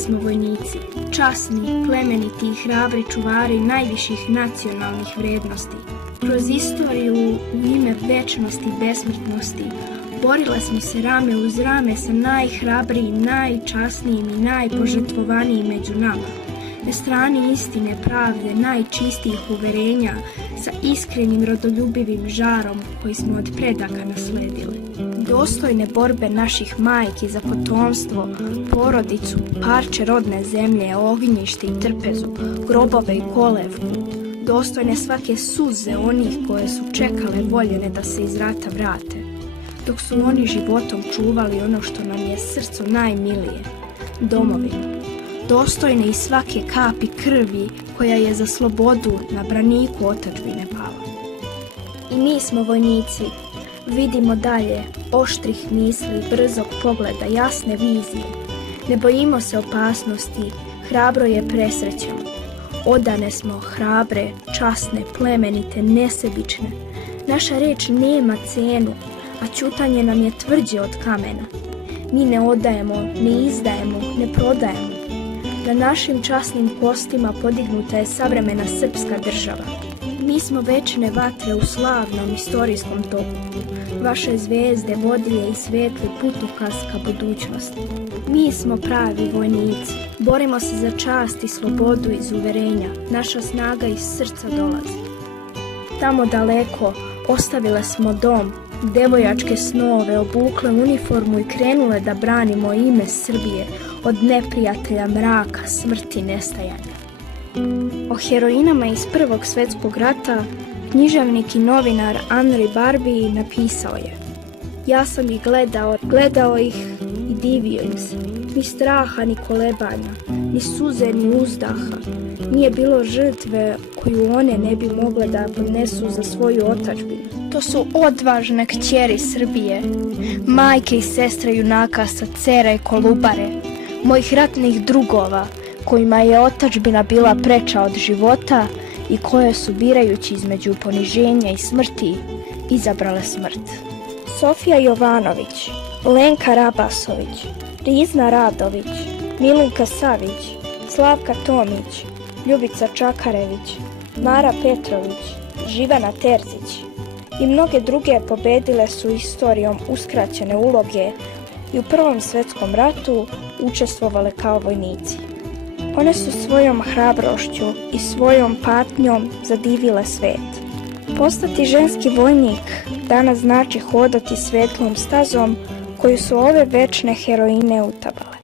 smo vojnici, časni, plemeniti i hrabri čuvari najviših nacionalnih vrednosti. Kroz istoriju u ime večnosti i besmrtnosti borile smo se rame uz rame sa najhrabrijim, najčasnijim i najpožrtvovanijim među nama. Na strani istine, pravde, najčistijih uverenja, sa iskrenim rodoljubivim žarom koji smo od predaka nasledili. Dostojne borbe naših majki za potomstvo, porodicu, parče rodne zemlje, ognjište i trpezu, grobove i kolevku. Dostojne svake suze onih koje su čekale voljene da se iz rata vrate, dok su oni životom čuvali ono što nam je srcu najmilije, domovinu. Dostojne i svake kapi krvi koja je za slobodu na braniku otadžbine pala. I mi smo vojnici, vidimo dalje, oštrih misli, brzog pogleda, jasne vizije. Ne bojimo se opasnosti, hrabro je presrećemo. Odane smo, hrabre, časne, plemenite, nesebične. Naša reč nema cenu, a ćutanje nam je tvrđe od kamena. Mi ne odajemo, ne izdajemo, ne prodajemo. Na našim časnim kostima podignuta je savremena srpska država. Mi smo večne vatre u slavnom istorijskom toku. Vaše zvezde, vodilje i svetli putokaz ka budućnosti. Mi smo pravi vojnici. Borimo se za čast i slobodu iz uverenja. Naša snaga iz srca dolazi. Tamo daleko ostavile smo dom, devojačke snove, obukle uniformu i krenule da branimo ime Srbije od neprijatelja, mraka, smrti, nestajanja. O heroinama iz Prvog svjetskog rata književnik i novinar Henri Barbuy napisao je: ja sam ih gledao ih i divio im se. Ni straha, ni kolebanja, ni suze, ni uzdaha. Nije bilo žrtve koju one ne bi mogle da podnesu za svoju otadžbinu. To su odvažne kćeri Srbije, majke i sestre junaka sa Cera i Kolubare, mojih ratnih drugova, kojima je otadžbina bila preča od života i koje su, birajući između poniženja i smrti, izabrale smrt. Sofija Jovanović, Lenka Rabasović, Rizna Radović, Milunka Savić, Slavka Tomić, Ljubica Čakarević, Mara Petrović, Živana Terzić i mnoge druge pobedile su istorijom uskraćene uloge i u Prvom svjetskom ratu učestvovale kao vojnici. One su svojom hrabrošću i svojom patnjom zadivile svet. Postati ženski vojnik danas znači hodati svetlom stazom koju su ove večne heroine utabale.